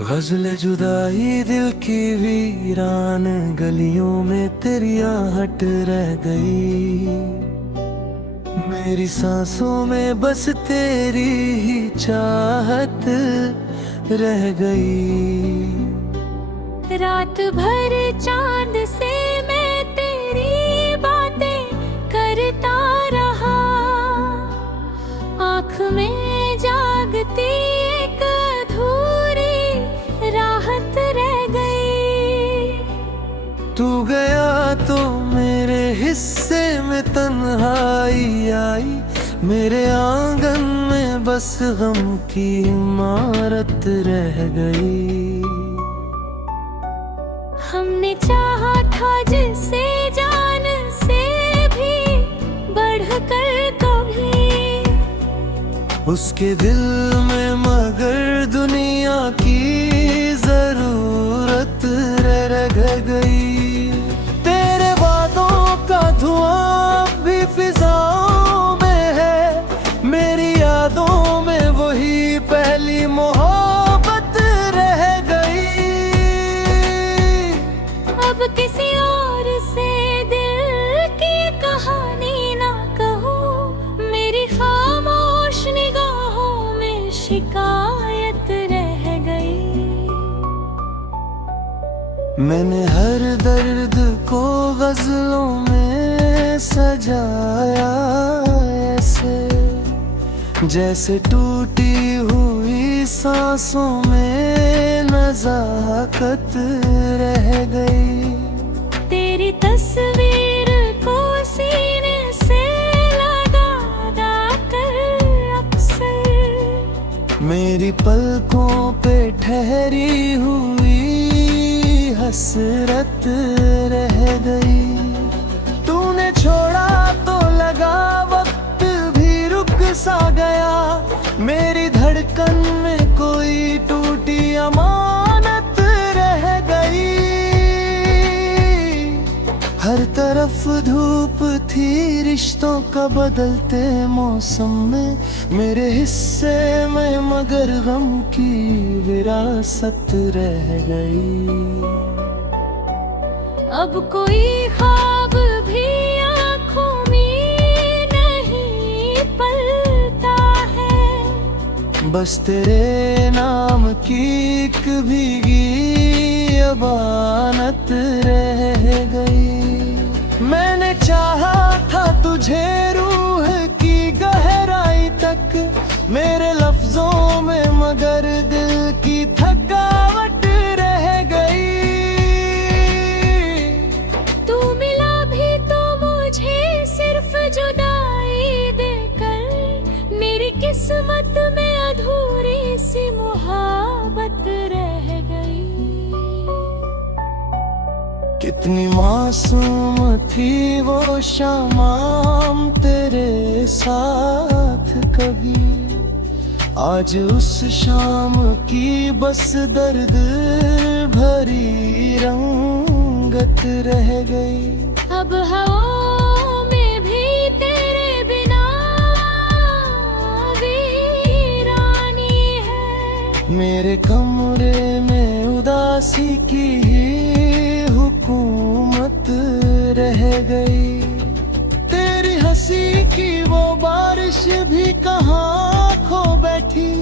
गज़ल जुदाई दिल की वीरान गलियों में तेरी आहट रह गई। मेरी सांसों में बस तेरी ही चाहत रह गई। रात भर चांद से मैं तेरी बातें करता रहा, आँख में जागती एक अधूरी राहत रह गई। तू गया तो मेरे हिस्से में तन्हाई आई, मेरे आंगन में बस गम की इमारत रह गई। हमने चाहा था जिसे जान से भी बढ़कर कभी, उसके दिल में मगर दुनिया की जरूरत रह गई। तेरे वादों का धुआं भी फिजाओं में है, मेरी यादों में वही पहली मोहब्बत रह गई। अब किसी और से दिल की कहानी ना कहूँ, मेरी खामोश निगाहों में शिकायत रह गई। मैंने हर दर्द को गज़लों में सजाया ऐसे, जैसे टूटी हुई सांसों में नज़ाकत रह गई। तेरी तस्वीर को सीने से लगा कर अक्सर मेरी पलकों पे ठहरी हुई हसरत रह गई। तूने छोड़ा तो लगा वक्त भी रुक सा गया, मेरी धड़कन में कोई टूटी अमानत रह गई। हर तरफ धूप थी रिश्तों का बदलते मौसम में, मेरे हिस्से में मगर गम की विरासत रह गई। अब कोई ख्वाब भी आँखों में नहीं पलता है, बस तेरे नाम की एक भीगी अबानत रह गई। मैंने चाहा था तुझे रूह की गहराई तक, मेरे लफ्जों में मगर दिल की थकावट रह गई। तू मिला भी तो मुझे सिर्फ जुदाई देकर, मेरी किस्मत में अधूरी सी मोहब्बत रह गई। कितनी मासूम थी वो शाम तेरे साथ कभी, आज उस शाम की बस दर्द भरी रंगत रह गई। अब हवाओं में भी तेरे बिना वीरानी है, मेरे कमरे में उदासी की ही हुकूमत रह गई। तेरी हंसी की वो बारिश भी कहाँ खो बैठी,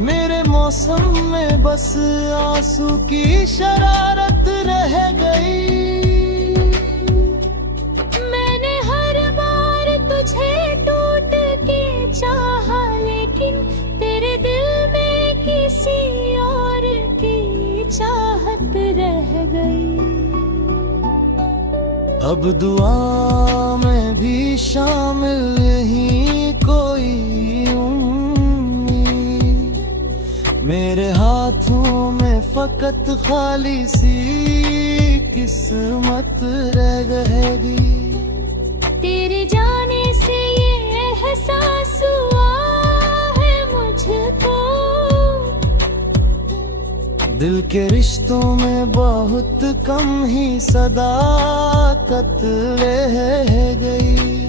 मेरे मौसम में बस आंसू की शरारत रह गई। मैंने हर बार तुझे टूट के चाहा, लेकिन तेरे दिल में किसी और की चाहत रह गई। अब दुआ में भी शामिल नहीं कोई उम्मीद, मेरे हाथों में फकत खाली सी किस्मत रह गई। तेरे जाने से ये एहसास हुआ है मुझको, दिल के रिश्तों में बहुत कम ही सदाकत रह गई।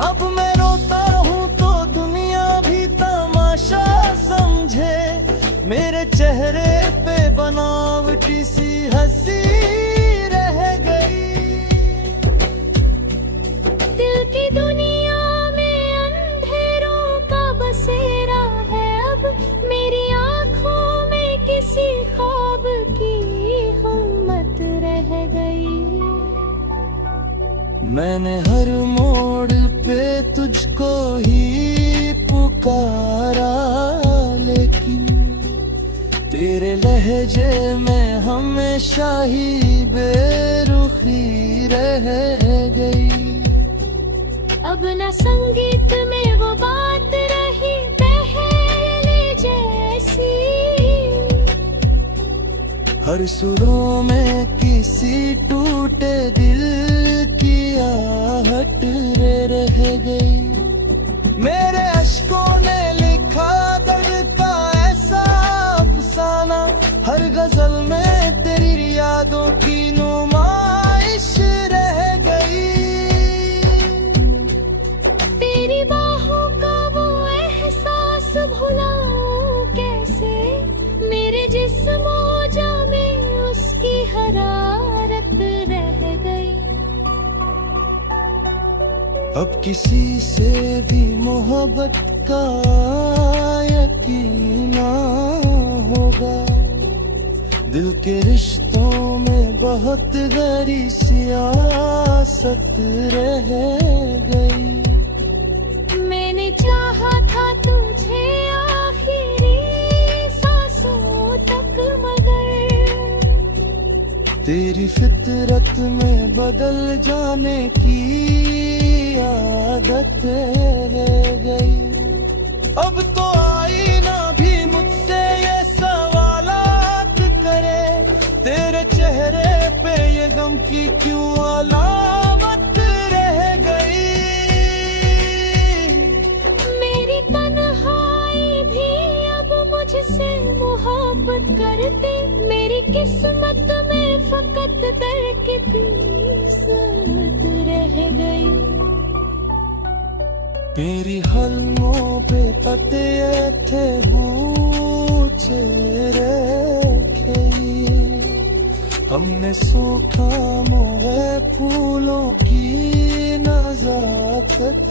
अब मैं रोता हूँ तो दुनिया भी तमाशा समझे, मेरे चेहरे ही पुकारा, लेकिन तेरे लहजे में हमेशा ही बेरुखी रह गई। अब न संगीत में वो बात रही पहले जैसी, हर सुरों में किसी टूटे दिल की आहट रह गई। मेरे अश्कों ने लिखा दर्द का ऐसा अफसाना, हर गजल में तेरी यादों की नुमाइश रह गई। तेरी बाहों का वो एहसास भुलाऊं कैसे, मेरे जिस्म जा में उसकी हरारत रह गई। अब किसी से भी मोहब्बत का यकीन ना होगा, दिल के रिश्तों में बहुत गहरी सियासत रह गई। मैंने चाहा था तुझे आखिरी सांसों तक, मगर तेरी फितरत में बदल जाने की आदत रह गई। अब तो आईना भी मुझसे ये सवालात करे, तेरे चेहरे पे ये गम की क्यों अलामत रह गई। मेरी तन्हाई भी अब मुझसे मोहब्बत करती, मेरी किस्मत में फकत दर्द की साथ रह गई। मेरी हलमों पे पते थे ऊंचे रखे, हमने सूखा मोए फूलों की नजाकत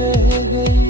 रह गई।